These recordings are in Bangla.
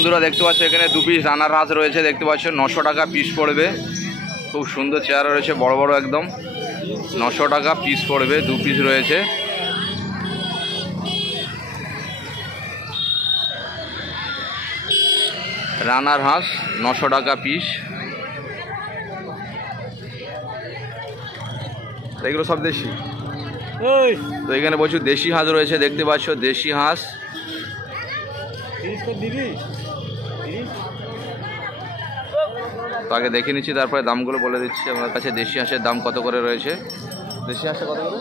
বন্ধুরা দেখতে পাচ্ছ এখানে 2 পিস রানার হাঁস রয়েছে, দেখতে পাচ্ছ 900 টাকা পিস পড়বে। খুব সুন্দর চেহারা রয়েছে, বড় বড় একদম। 900 টাকা পিস পড়বে, 2 পিস রয়েছে। রানার হাঁস 900 টাকা পিস। এগুলো সব দেশি। তো এখানে প্রচুর দেশি হাঁস রয়েছে, দেখতে পাচ্ছ দেশি হাঁস। তো আগে দেখে নিচ্ছি, তারপরে দামগুলো বলে দিচ্ছি। আমার কাছে দেশি হাঁসের দাম কত করে রয়েছে। দেশি হাঁসটা কত করে?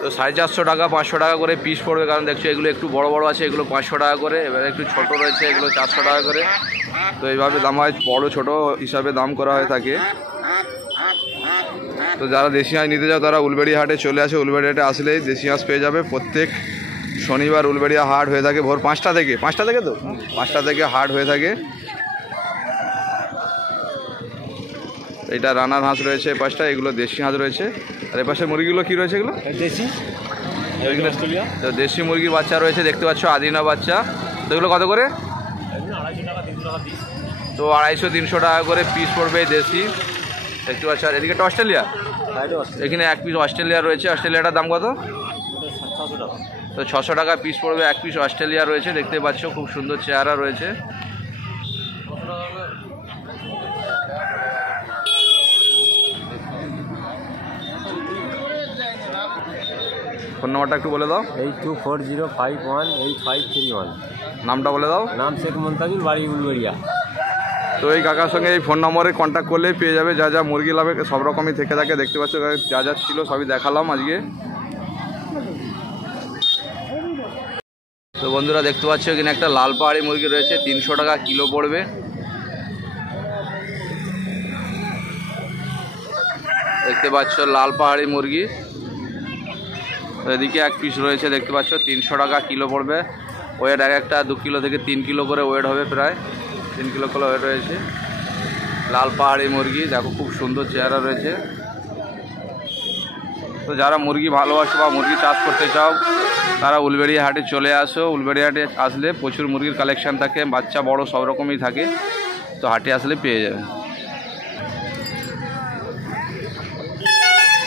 তো 450 টাকা 500 টাকা করে পিস পড়বে, কারণ দেখছো এগুলো একটু বড় বড় আছে, এগুলো 500 টাকা করে। এবার একটু ছোট রয়েছে, এগুলো 400 টাকা করে। তো এইভাবে দাম হয়, বড় ছোট হিসাবে দাম করা হয়ে থাকে। তো যারা দেশি হাঁস নিতে যাও তারা উলবেড়িয়া হাটে চলে আসে। উলবেড়িয়া হাটে আসলেই দেশি হাঁস পেয়ে যাবে। প্রত্যেক শনিবার উলবেড়িয়া হাট হয়ে থাকে ভোর 5টা থেকে। 5টা থেকে তো 5টা থেকে হাট হয়ে থাকে। এটা রানার হাঁস রয়েছে পাঁচটা, এগুলো দেশি হাঁস রয়েছে। আর এ পাশে মুরগিগুলো কী রয়েছে? এগুলো দেশি অস্ট্রেলিয়া। তো দেশি মুরগির বাচ্চা রয়েছে, দেখতে পাচ্ছ আদিনা বাচ্চা। তো এগুলো কত করে? 250 টাকা 300 টাকা পিস। তো 250-300 টাকা করে পিস পড়বে দেশি, দেখতে পাচ্ছ। আর এদিকে একটা অস্ট্রেলিয়া, এখানে 1 পিস অস্ট্রেলিয়া রয়েছে। অস্ট্রেলিয়াটার দাম কত? 600 টাকা। তো 600 টাকা পিস পড়বে 1 পিস অস্ট্রেলিয়া রয়েছে, দেখতে পাচ্ছ খুব সুন্দর চেহারা রয়েছে। ফোন নাম্বারটা একটু বলে দাও। 8240518531। নামটা বলে দাও। নাম শেখ মন্তাজুল, বাড়ি উলবেড়িয়া। তো এই কাকার সঙ্গে এই ফোন নম্বরে কন্ট্যাক্ট করলেই পেয়ে যাবে। যা যা মুরগি লাভে সব রকমই থেকে থাকে, দেখতে পাচ্ছ যা যা ছিল সবই দেখালাম আজকে। তো বন্ধুরা দেখতে পাচ্ছ এখানে একটা লাল পাহাড়ি মুরগি রয়েছে, 300 টাকা কিলো পড়বে। দেখতে পাচ্ছ লাল পাহাড়ি মুরগি। এদিকে 1 পিস রয়েছে, দেখতে পাচ্ছ 300 টাকা কিলো পড়বে। ওয়েট এক একটা 2 কিলো থেকে 3 কিলো করে ওয়েট হবে, প্রায় 3 কিলো করে ওয়েট রয়েছে। লাল পাহাড়ি মুরগি দেখো, খুব সুন্দর চেহারা রয়েছে। তো যারা মুরগি ভালোবাসো বা মুরগি চাষ করতে চাও তারা উলবেড়িয়া হাটে চলে আসো। উলবেড়িয়া হাটে আসলে প্রচুর মুরগির কালেকশান থাকে, বাচ্চা বড় সব রকমই থাকে। তো হাটে আসলে পেয়ে যাবেন।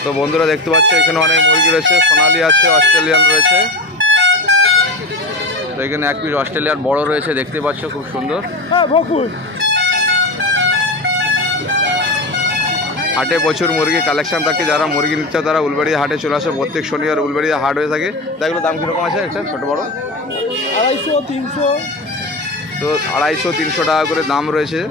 তো বন্ধুরা দেখতে পাচ্ছ এখানে অনেক মুরগি রয়েছে, সোনালি আছে, অস্ট্রেলিয়ান রয়েছে। তো এখানে 1 পিস অস্ট্রেলিয়ার বড় রয়েছে, দেখতে পাচ্ছ খুব সুন্দর। হাটে প্রচুর মুরগি কালেকশন থাকে। যারা মুরগি নিচ্ছে তারা উলবেড়িয়া হাটে চলে আসে। প্রত্যেক শনিবার উলবেড়িয়া হাট হয়ে থাকে। এগুলো দাম কীরকম আছে একটা ছোট বড়? 250-300। তো 250-300 টাকা করে দাম রয়েছে।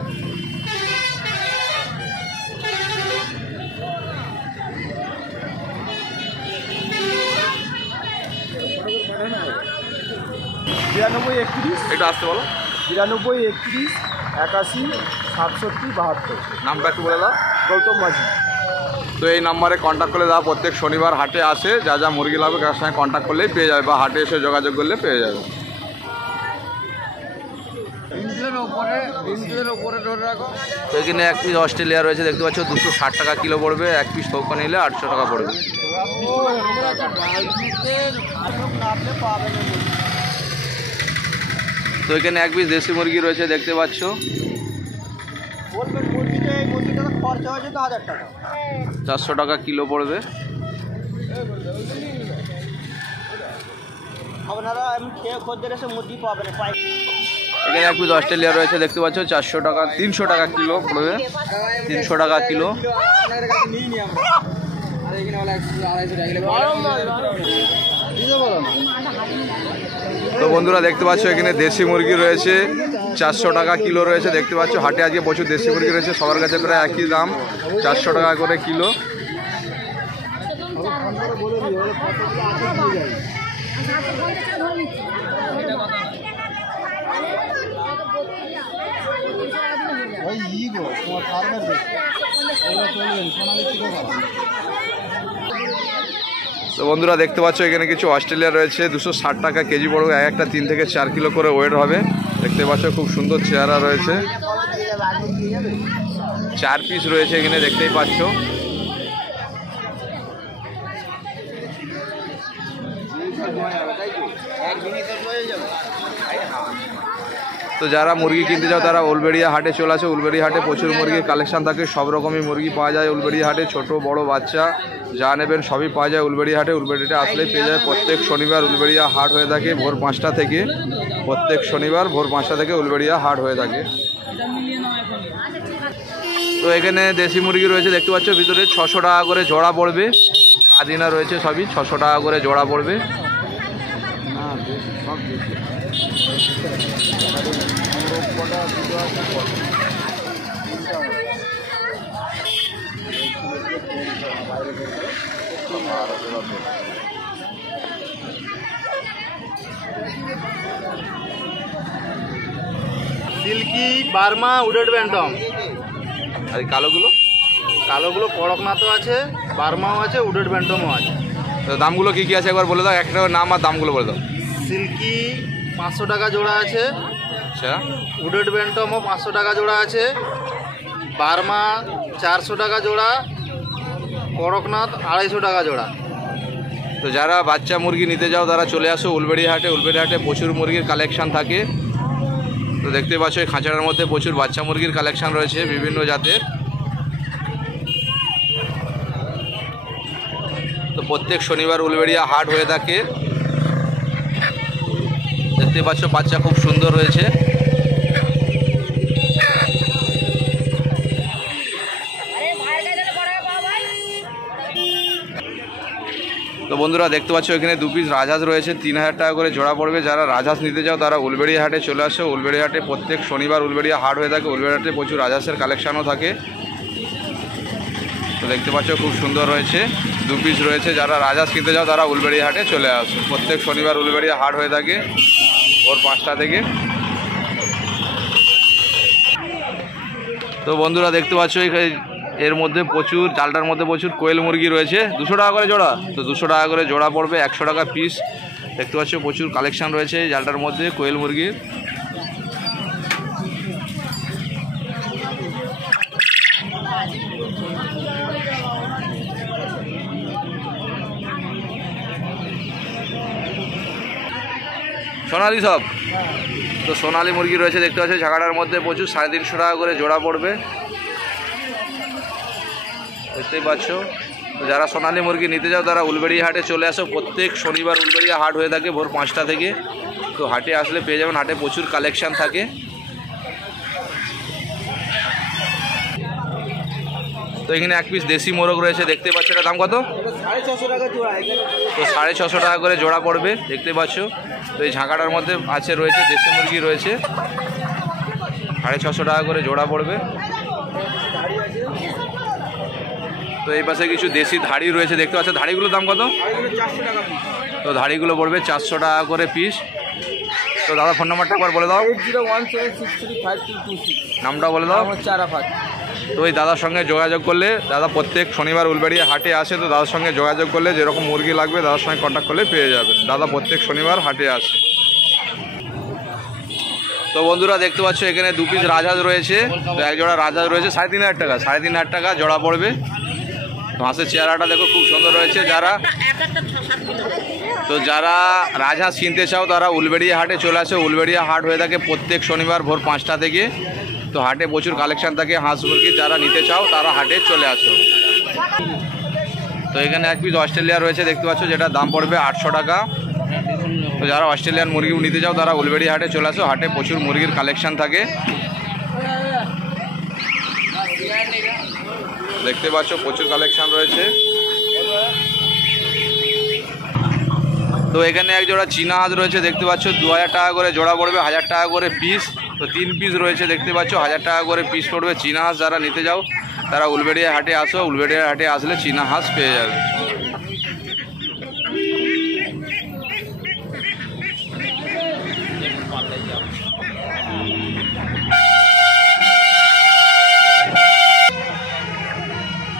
এটা আসতে বলো। 92 31 81 67 72। নামটা একটু বলে দাও। গৌতম মাঝি। তো এই নাম্বারে কন্ট্যাক্ট করলে দাও। প্রত্যেক শনিবার হাটে আসে, যা যা মুরগি লাগবে কার সঙ্গে কন্ট্যাক্ট করলেই পেয়ে যাবে, বা হাটে এসে যোগাযোগ করলে পেয়ে যাবে। তো এখানে 1 পিস অস্ট্রেলিয়া রয়েছে, দেখতে পাচ্ছ 260 টাকা কিলো পড়বে। 1 পিস থৌকা নিলে 800 টাকা পড়বে। তো এখানে 1 পিস দেশি মুরগি রয়েছে, দেখতে পাচ্ছ। 400 টাকা কিলো পড়বে। এখানে 1 পিস অস্ট্রেলিয়া রয়েছে, দেখতে পাচ্ছ 400 টাকা 300 টাকা কিলো পড়বে। 300 টাকা কিলো। তো বন্ধুরা দেখতে পাচ্ছ এখানে দেশি মুরগি রয়েছে, 400 টাকা কিলো রয়েছে, দেখতে পাচ্ছ। হাটে আজকে প্রচুর দেশি মুরগি রয়েছে, সবার কাছে প্রায় একই দাম, 400 টাকা করে কিলো। তো বন্ধুরা দেখতে পাচ্ছ এখানে কিছু অস্ট্রেলিয়া রয়েছে, 260 টাকা কেজি পড়বে। এক একটা 3 থেকে 4 কিলো করে ওয়েট হবে, দেখতে পাচ্ছ। খুব সুন্দর চেহারা রয়েছে। 4 পিস রয়েছে এখানে, দেখতেই পাচ্ছ। তো যারা মুরগি কিনতে যাও তারা উলবেড়িয়া হাটে চলে আসে। উলবেড়িয়া হাটে প্রচুর মুরগির কালেকশন থাকে, সব রকমই মুরগি পাওয়া যায় উলবেড়িয়া হাটে। ছোট বড় বাচ্চা যা নেবেন সবই পাওয়া যায় উলবেড়িয়া হাটে। উলবেড়িয়াতে আসলেই পেয়ে যায়। প্রত্যেক শনিবার উলবেড়িয়া হাট হয়ে থাকে ভোর 5টা থেকে। প্রত্যেক শনিবার ভোর 5টা থেকে উলবেড়িয়া হাট হয়ে থাকে। তো এখানে দেশি মুরগি রয়েছে দেখতে পাচ্ছ, ভিতরে 600 টাকা করে জোড়া পড়বে। আদিনা রয়েছে সবই 600 টাকা করে জোড়া পড়বে। Silkie, Burma, booted bantam. আর এই কালোগুলো কালোগুলো কড়কনাথও আছে, বার্মাও আছে, উডেড ব্যান্টমও আছে। তো দামগুলো কী কী আছে একবার বলে দাও, একটা নাম আর দামগুলো বলে দাও। সিল্কি 500 টাকা জোড়া আছে, আচ্ছা, উডেড ব্যান্টমও 500 টাকা জোড়া আছে, বার্মা 400 টাকা জোড়া, কড়কনাথ 250 টাকা জোড়া। তো যারা বাচ্চা মুরগি নিতে যাও তারা চলে আসো উলবেড়িয়া হাটে। উলবেড়িয়া হাটে প্রচুর মুরগির কালেকশন থাকে। তো দেখতে পাচ্ছ এই খাঁচাটার মধ্যে প্রচুর বাচ্চা মুরগির কালেকশন রয়েছে বিভিন্ন জাতের। তো প্রত্যেক শনিবার উলবেড়িয়া হাট হয়ে থাকে। দেখতে পাচ্ছ বাচ্চা খুব সুন্দর রয়েছে। তো বন্ধুরা দেখতে পাচ্ছ এখানে 2 পিস রাজহাঁস রয়েছে, 3000 টাকা করে জোড়া পড়বে। যারা রাজহাঁস নিতে যাও তারা উলবেড়িয়া হাটে চলে আসো। উলবেড়িয়া হাটে প্রত্যেক শনিবার উলবেড়িয়া হাট হয়ে থাকে। উলবেড়িয়া হাটে প্রচুর রাজহাঁসের কালেকশানও থাকে। তো দেখতে পাচ্ছ খুব সুন্দর রয়েছে, 2 পিস রয়েছে। যারা রাজহাঁস কিনতে যাও তারা উলবেড়িয়া হাটে চলে আসো। প্রত্যেক শনিবার উলবেড়িয়া হাট হয়ে থাকে ভোর 5টা থেকে। তো বন্ধুরা দেখতে পাচ্ছ এর মধ্যে প্রচুর, জালটার মধ্যে প্রচুর কোয়েল মুরগি রয়েছে। 200 টাকা করে জোড়া। তো 200 টাকা করে জোড়া পড়বে, 100 টাকা পিস। দেখতে পাচ্ছ প্রচুর কালেকশন রয়েছে এই জালটার মধ্যে কোয়েল মুরগির। সোনালি সব। তো সোনালি মুরগি রয়েছে দেখতে পাচ্ছ ঝাঁকাটার মধ্যে প্রচুর, 350 টাকা করে জোড়া পড়বে। দেখতেই পাচ্ছ। তো যারা সোনালি মুরগি নিতে যাও তারা উলবেড়িয়া হাটে চলে আসো। প্রত্যেক শনিবার উলবেড়িয়া হাট হয়ে থাকে ভোর 5টা থেকে। তো হাটে আসলে পেয়ে যাবেন, হাটে প্রচুর কালেকশান থাকে। তো এখানে 1 পিস দেশি মোরগ রয়েছে দেখতে পাচ্ছ, এটার দাম কত? 650 টাকা জোড়া। তো 650 টাকা করে জোড়া পড়বে দেখতে পাচ্ছ। তো এই ঝাঁকাটার মধ্যে আছে রয়েছে দেশি মুরগি রয়েছে, 650 টাকা করে জোড়া পড়বে। তো এই পাশে কিছু দেশি ধাড়ি রয়েছে দেখতে পাচ্ছ, ধাড়িগুলোর দাম কত? 400 টাকা পিস। তো ধাড়িগুলো পড়বে 400 টাকা করে পিস। তো দাদা ফোন নাম্বারটা একবার বলে দাও। 8017635226। নামটা বলে দাও। আমার আরাফাত। তো এই দাদার সঙ্গে যোগাযোগ করলে, দাদা প্রত্যেক শনিবার উলবেড়িয়া হাটে আসে। তো দাদার সঙ্গে যোগাযোগ করলে যেরকম মুরগি লাগবে দাদার সঙ্গে কন্ট্যাক্ট করলে পেয়ে যাবেন। দাদা প্রত্যেক শনিবার হাটে আসে। তো বন্ধুরা দেখতে পাচ্ছ এখানে 2 পিস রাজহাঁস রয়েছে। তো এক জোড়া রাজহাঁস রয়েছে 3500 টাকা, 3500 টাকা জোড়া পড়বে। তো হাঁসের চেহারাটা দেখো খুব সুন্দর রয়েছে। যারা রাজহাঁস কিনতে চাও তারা উলবেড়িয়া হাটে চলে আসে। উলবেড়িয়া হাট হয়ে থাকে প্রত্যেক শনিবার ভোর 5টা থেকে। তো হাটে প্রচুর কালেকশান থাকে হাঁস মুরগি, যারা নিতে চাও তারা হাটে চলে আসো। তো এখানে 1 পিস অস্ট্রেলিয়া রয়েছে দেখতে পাচ্ছ, যেটা দাম পড়বে 800 টাকা। তো যারা অস্ট্রেলিয়ান মুরগি নিতে চাও তারা উলবেড়িয়া হাটে চলে আসো। হাটে প্রচুর মুরগির কালেকশান থাকে দেখতে পাচ্ছ, প্রচুর কালেকশান রয়েছে। তো এখানে এক জোড়া চীনা হাঁস রয়েছে দেখতে পাচ্ছ, 2000 টাকা করে জোড়া পড়বে, 1000 টাকা করে পিস। তো 3 পিস রয়েছে দেখতে পাচ্ছ, 1000 টাকা করে পিস পড়বে চীনা হাঁস। যারা নিতে যাও তারা উলবেড়িয়া হাটে আসো। উলবেড়িয়া হাটে আসলে চীনা হাঁস পেয়ে যাবে।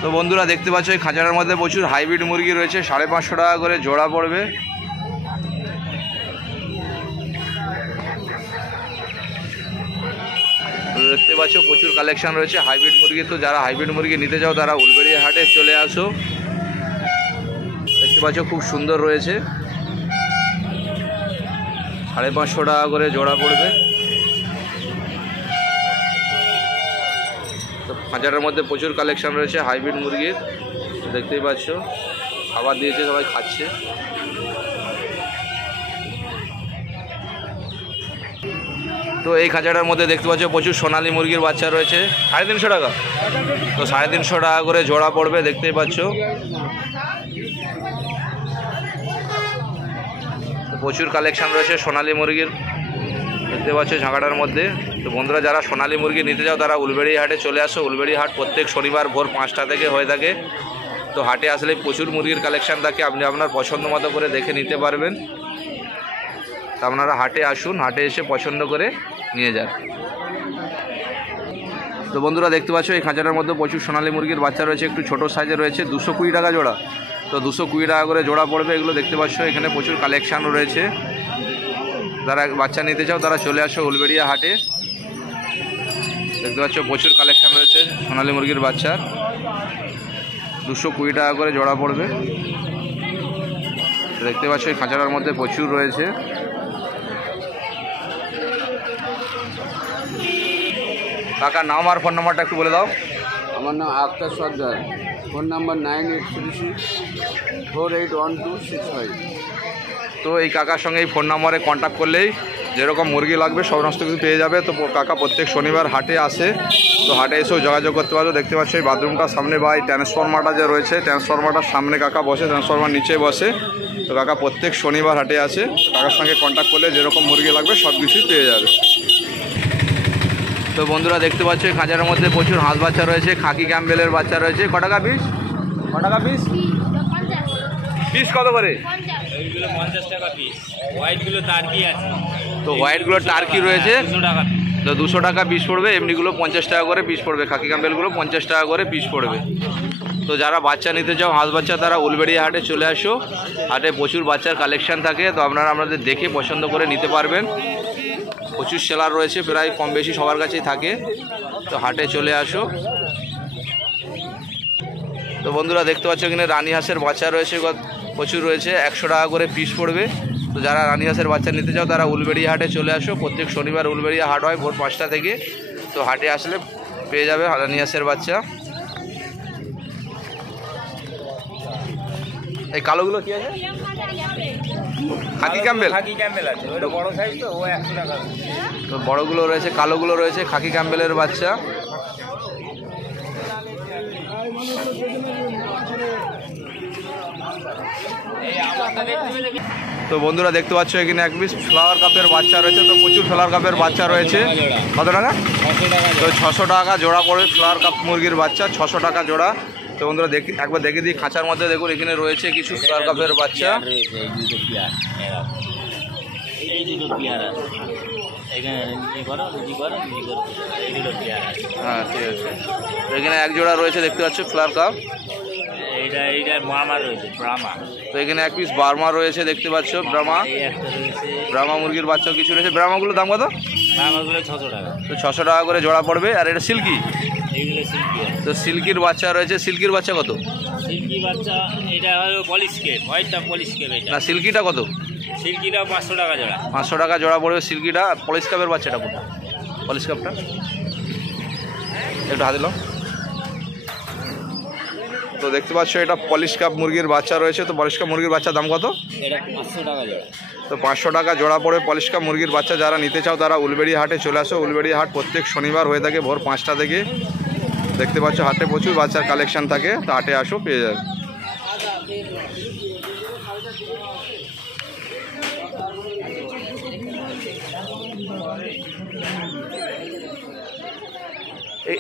তো বন্ধুরা দেখতে পাচ্ছ এই খাঁচাটার মধ্যে প্রচুর হাইব্রিড মুরগি রয়েছে, 550 টাকা করে জোড়া পড়বে। দেখতে পাচ্ছ প্রচুর কালেকশন রয়েছে হাইব্রিড মুরগি। তো যারা হাইব্রিড মুরগি নিতে যাও তারা উলবেড়িয়া হাটে চলে আসো। দেখতে পাচ্ছ খুব সুন্দর রয়েছে, 550 টাকা করে জোড়া পড়বে। খাঁচাটার মধ্যে প্রচুর কালেকশন রয়েছে হাইব্রিড মুরগির, দেখতেই পাচ্ছ খাবার দিয়েছে, সবাই খাচ্ছে। তো এই খাঁচাটার মধ্যে দেখতে পাচ্ছ প্রচুর সোনালী মুরগির বাচ্চা রয়েছে, 350 টাকা। তো 350 টাকা করে জোড়া পড়বে, দেখতেই পাচ্ছ। প্রচুর কালেকশন রয়েছে সোনালী মুরগির, দেখতে পাচ্ছ ঝাঁকাটার মধ্যে। তো বন্ধুরা যারা সোনালী মুরগি নিতে যাও তারা উলবেড়ি হাটে চলে আসো। উলবেড়ি হাট প্রত্যেক শনিবার ভোর 5টা থেকে হয়ে থাকে। তো হাটে আসলে প্রচুর মুরগির কালেকশন থাকে, আপনি আপনার পছন্দ মতো করে দেখে নিতে পারবেন। তো আপনারা হাটে আসুন, হাটে এসে পছন্দ করে নিয়ে যান। তো বন্ধুরা দেখতে পাচ্ছ এই খাঁচাটার মধ্যে প্রচুর সোনালী মুরগির বাচ্চা রয়েছে, একটু ছোটো সাইজে রয়েছে, 220 টাকা জোড়া। তো 220 টাকা করে জোড়া পড়বে। এগুলো দেখতে পাচ্ছ এখানে প্রচুর কালেকশানও রয়েছে। যারা বাচ্চা নিতে চাও তারা চলে আসো উলবেড়িয়া হাটে। দেখতে পাচ্ছ প্রচুর কালেকশান রয়েছে সোনালী মুরগির বাচ্চার, 220 টাকা করে জোড়া পড়বে। দেখতে পাচ্ছ এই খাঁচাটার মধ্যে প্রচুর রয়েছে। কাকার নাম আর ফোন নাম্বারটা একটু বলে দাও। আমার নাম আক্তার সর্দার, ফোন নাম্বার 9836481265। তো এই কাকার সঙ্গে এই ফোন নাম্বারে কন্ট্যাক্ট করলেই যেরকম মুরগি লাগবে সমস্ত কিছু পেয়ে যাবে। তো কাকা প্রত্যেক শনিবার হাটে আসে, তো হাটে এসেও যোগাযোগ করতে পারো। দেখতে পাচ্ছ এই বাথরুমটার সামনে বা এই ট্রান্সফরমারটা যে রয়েছে, ট্রান্সফরমারটার সামনে কাকা বসে, ট্রান্সফরমার নিচে বসে। তো কাকা প্রত্যেক শনিবার হাটে আসে, কাকার সঙ্গে কন্ট্যাক্ট করলে যেরকম মুরগি লাগবে সব কিছুই পেয়ে যাবে। তো বন্ধুরা দেখতে পাচ্ছ এই খাঁচার মধ্যে প্রচুর হাঁস বাচ্চা রয়েছে, খাকি ক্যাম্বেলের বাচ্চা রয়েছে। ক টাকা পিস? পিস কত করে? এইগুলো 50 টাকা পিস। হোয়াইটগুলো টার্কি আছে। তো হোয়াইটগুলো টার্কি রয়েছে, 200 টাকা পিস। তো 200 টাকা পিস পড়বে। এমনিগুলো 50 টাকা করে পিস পড়বে, খাকি ক্যাম্বেলগুলো 50 টাকা করে পিস পড়বে। তো যারা বাচ্চা নিতে চাও হাঁস বাচ্চা তারা উলবেড়িয়া হাটে চলে আসো। হাটে প্রচুর বাচ্চার কালেকশান থাকে, তো আপনারা আপনাদের দেখে পছন্দ করে নিতে পারবেন। প্রচুর সেলার রয়েছে, প্রায় কম বেশি সবার কাছেই থাকে। তো হাটে চলে আসো। তো বন্ধুরা দেখতে পাচ্ছ এখানে রানী হাঁসের বাচ্চা রয়েছে, প্রচুর রয়েছে, 100 টাকা করে পিস পড়বে। তো যারা রানী হাঁসের বাচ্চা নিতে চাও তারা উলবেড়িয়া হাটে চলে আসো। প্রত্যেক শনিবার উলবেড়িয়া হাট হয় ভোর 5টা থেকে। তো হাটে আসলে পেয়ে যাবে রানী হাঁসের বাচ্চা। এই কালোগুলো কি আছে? খাকি ক্যাম্বেল। খাকি ক্যাম্বেল আছে, ওটা বড় সাইজ, তো ও 100 টাকা। তো বড়গুলো রয়েছে, কালোগুলো রয়েছে, খাকি ক্যাম্বেলের বাচ্চা। তো বন্ধুরা দেখতে পাচ্ছ এখানে এক পিস ফ্লাওয়ার কাপের বাচ্চা রয়েছে। তো প্রচুর ফ্লাওয়ার কাপের বাচ্চা রয়েছে। কত টাকা? 600 টাকা। তো 600 টাকা জোড়া পড়বে ফ্লাওয়ার কাপ মুরগির বাচ্চা, 600 টাকা জোড়া। তো বন্ধুরা একবার দেখে দিই খাঁচার মধ্যে, দেখুন এখানে রয়েছে কিছু ফ্লাওয়ার কাপের বাচ্চা। এই দুটো পেয়ার আছে, এখানে হ্যাঁ ঠিক আছে। তো এখানে এক জোড়া রয়েছে দেখতে পাচ্ছ ফ্লাওয়ার কাপ। এইটা ব্রাহ্মা রয়েছে, ব্রাহ্মা। তো এখানে এক পিস বার্মা রয়েছে দেখতে পাচ্ছ, ব্রাহ্মা। এই একটা রয়েছে, ব্রাহ্মা মুরগির বাচ্চাও কিছু রয়েছে। ব্রাহ্মাগুলোর দাম কত? ব্রাহ্মাগুলো 600 টাকা। তো 600 টাকা করে জোড়া পড়বে। আর এটা সিল্কি, এইগুলো সিল্কি আছে। তো সিল্কির বাচ্চা রয়েছে। সিল্কির বাচ্চা কত? সিল্কি বাচ্চা এটা হলো পলিশ কেপ, হোয়াইটটা পলিশ কেপ। এটা না সিল্কিটা কত? সিল্কিটা 500 টাকা জোড়া। 500 টাকা জোড়া পড়বে সিল্কিটা। পলিশ কাপের বাচ্চাটা কোনটা? পলিশ কাপটা একটু হাতে নাও। তো দেখতে পাচ্ছ এটা পলিশ কাপ মুরগির বাচ্চা রয়েছে। তো পলিশ কাপ মুরগির বাচ্চার দাম কত? এটা 500 টাকা জোড়া। তো 500 টাকা জোড়া পড়বে পলিশ কাপ মুরগির বাচ্চা। যারা নিতে চাও তারা উলবেড়িয়া হাটে চলে আসো। উলবেড়িয়া হাট প্রত্যেক শনিবার হয়ে থাকে ভোর 5টা থেকে। দেখতে পাচ্ছ হাটে প্রচুর বাচ্চার কালেকশন থাকে, তো হাটে আসো পেয়ে যাবে।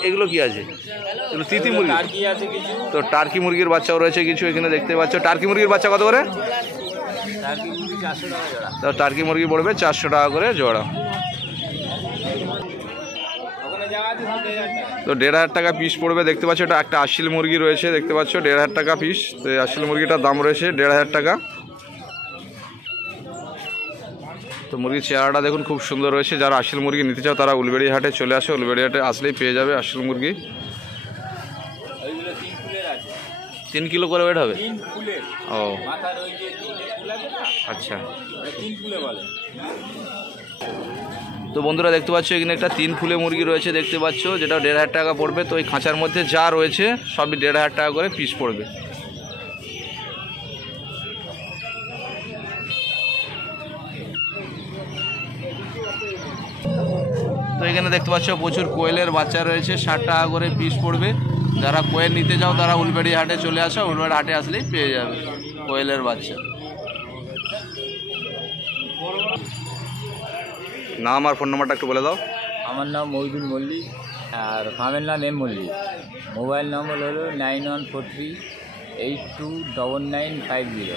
এগুলো কি আছে? এগুলো তিতি মুরগি। টার্কি আছে কিছু। তো টার্কি মুরগির বাচ্চাও রয়েছে কিছু এখানে দেখতে পাচ্ছ। টার্কি মুরগির বাচ্চা কত করে? টার্কি মুরগি 400 টাকা জোড়া। তো টার্কি মুরগি পড়বে 400 টাকা করে জোড়া। ওখানে যাওয়া আছে 1000 টাকা। তো 1500 টাকা পিস পড়বে। দেখতে পাচ্ছ এটা একটা আসিল মুরগি রয়েছে, দেখতে পাচ্ছ 1500 টাকা পিস। তো এই আসিল মুরগিটার দাম রয়েছে 1500 টাকা। তো মুরগির চেহারাটা দেখুন খুব সুন্দর রয়েছে। যারা আসিল মুরগি নিতে চাও তারা উলবেড়িয়া হাটে চলে আসে। উলবেড়িয়া হাটে আসলেই পেয়ে যাবে আসিল মুরগি। ওইগুলো 3 ফুলের আছে। 3 কিলো করে ওয়েট হবে? 3 ফুলের। ও মাথার ওই যে 3 ফুল আছে না, আচ্ছা। 3 ফুলে বলে। তো বন্ধুরা দেখতে পাচ্ছ এখানে একটা 3 ফুলে মুরগি রয়েছে দেখতে পাচ্ছ, যেটা 1500 টাকা পড়বে। তো এই খাঁচার মধ্যে যা রয়েছে সবই 1500 টাকা করে পিস পড়বে। তো এখানে দেখতে পাচ্ছ প্রচুর কোয়েলের বাচ্চা রয়েছে, 60 টাকা করে পিস পড়বে। যারা কোয়েল নিতে যাও তারা উলবেড়ি হাটে চলে আসো, উলবেড়ি হাটে আসলেই পেয়ে যাবে কোয়েলের বাচ্চা। নাম আর ফোন নাম্বারটা একটু বলে দাও। আমার নাম মহিদুল মল্লিক আর ফার্মের নাম এম মল্লিক। মোবাইল নম্বর হলো 9143829950।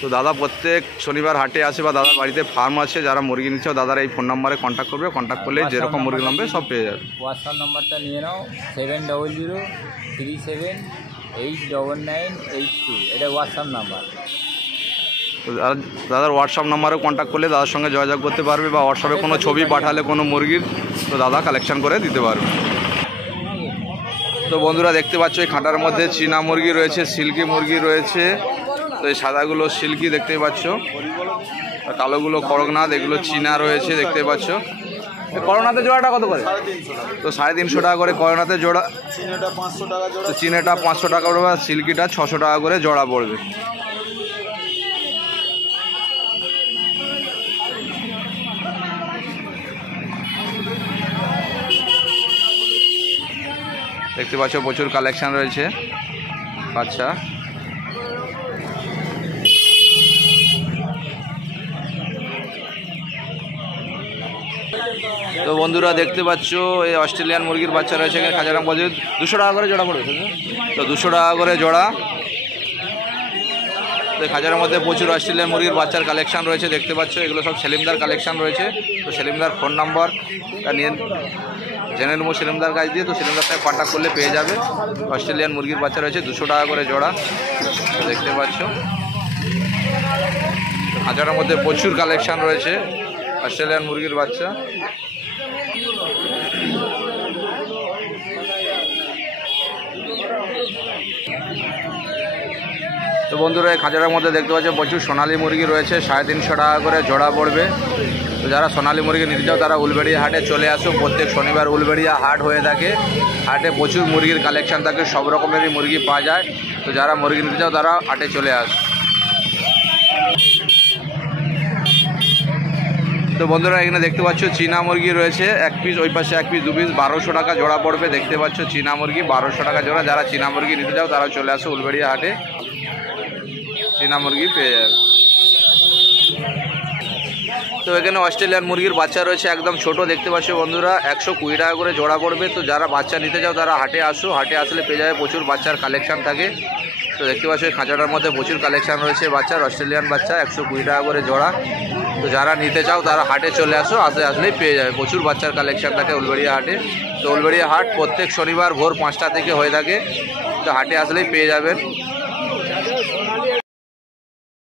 তো দাদা প্রত্যেক শনিবার হাটে আসে বা দাদার বাড়িতে ফার্ম আছে, যারা মুরগি নিচ্ছে দাদার এই ফোন নাম্বারে কন্ট্যাক্ট করবে, কন্ট্যাক্ট করলে যেরকম মুরগি নামবে সব পেয়ে যাবে। হোয়াটসঅ্যাপ নাম্বারটা নিয়ে নাও 7003789982। এটা হোয়াটসঅ্যাপ নাম্বার। তো দাদার হোয়াটসঅ্যাপ নাম্বারেও কন্ট্যাক্ট করলে দাদার সঙ্গে যোগাযোগ করতে পারবে, বা হোয়াটসঅ্যাপে কোনো ছবি পাঠালে কোনো মুরগির, তো দাদা কালেকশন করে দিতে পারবে। তো বন্ধুরা দেখতে পাচ্ছ এই খাঁটার মধ্যে চীনা মুরগি রয়েছে, সিল্কি মুরগি রয়েছে। তো এই সাদাগুলো সিল্কি দেখতেই পাচ্ছ, আর কালোগুলো করকনাথ, এগুলো চীনা রয়েছে দেখতে পাচ্ছ। করকনাথের জোড়াটা কত করে? তো 350 টাকা করে করকনাথের জোড়া। তো চীনাটা 500 টাকা পড়বে, আর সিল্কিটা 600 টাকা করে জোড়া পড়বে। দেখতে পাচ্ছ প্রচুর কালেকশন রয়েছে বাচ্চা। তো বন্ধুরা দেখতে পাচ্ছ এই অস্ট্রেলিয়ান মুরগির বাচ্চা রয়েছে এখানে খাঁচার মধ্যে 200 টাকা করে জোড়া পড়বে। তো 200 টাকা করে জোড়া। তো খাঁচার মধ্যে প্রচুর অস্ট্রেলিয়ান মুরগির বাচ্চার কালেকশন রয়েছে দেখতে পাচ্ছ, এগুলো সব সেলিমদার কালেকশন রয়েছে। তো সেলিমদার ফোন নাম্বারটা নিয়ে জেনে নেবো সেলিমদার কাছ দিয়ে। তো সেলিমদার সাথে কন্ট্যাক্ট করলে পেয়ে যাবে। অস্ট্রেলিয়ান মুরগির বাচ্চা রয়েছে 200 টাকা করে জোড়া দেখতে পাচ্ছ। খাঁচার মধ্যে প্রচুর কালেকশন রয়েছে অস্ট্রেলিয়ান মুরগির বাচ্চা। তো বন্ধুরা এই খাঁচার মধ্যে দেখতে পাচ্ছ প্রচুর সোনালী মুরগি রয়েছে, 350 টাকা করে জোড়া পড়বে। তো যারা সোনালী মুরগি নিতে চাও তারা উলবেড়িয়া হাটে চলে আসো। প্রত্যেক শনিবার উলবেড়িয়া হাট হয়ে থাকে। হাটে প্রচুর মুরগির কালেকশন থাকে, সব রকমেরই মুরগি পাওয়া যায়। তো যারা মুরগি নিতে চাও তারা হাটে চলে আসো। তো বন্ধুরা এখানে দেখতে পাচ্ছ চীনা মুরগি রয়েছে, 1 পিস, ওই পাশে 1 পিস 2 পিস 1200 টাকা জোড়া পড়বে দেখতে পাচ্ছ। চীনা মুরগি 1200 টাকা জোড়া। যারা চীনা মুরগি নিতে চাও তারা চলে আসো উলবেড়িয়া হাটে, চীনা মুরগি পেয়ে যাবে। তো এখানে অস্ট্রেলিয়ান মুরগির বাচ্চা রয়েছে একদম ছোট দেখতে পাচ্ছ বন্ধুরা, 120 টাকা করে জোড়া পড়বে। তো যারা বাচ্চা নিতে চাও তারা হাটে আসো, হাটে আসলে পেয়ে যাবে, প্রচুর বাচ্চার কালেকশন থাকে। তো দেখতে পাচ্ছ এই খাঁচাটার মধ্যে প্রচুর কালেকশন রয়েছে বাচ্চার, অস্ট্রেলিয়ান বাচ্চা 120 টাকা করে জোড়া। তো যারা নিতে চাও তারা হাটে চলে আসো, আসলেই পেয়ে যাবে, প্রচুর বাচ্চার কালেকশন থাকে উলবেড়িয়া হাটে। তো উলবেড়িয়া হাট প্রত্যেক শনিবার ভোর 5টা থেকে হয়ে থাকে। তো হাটে আসলেই পেয়ে যাবেন।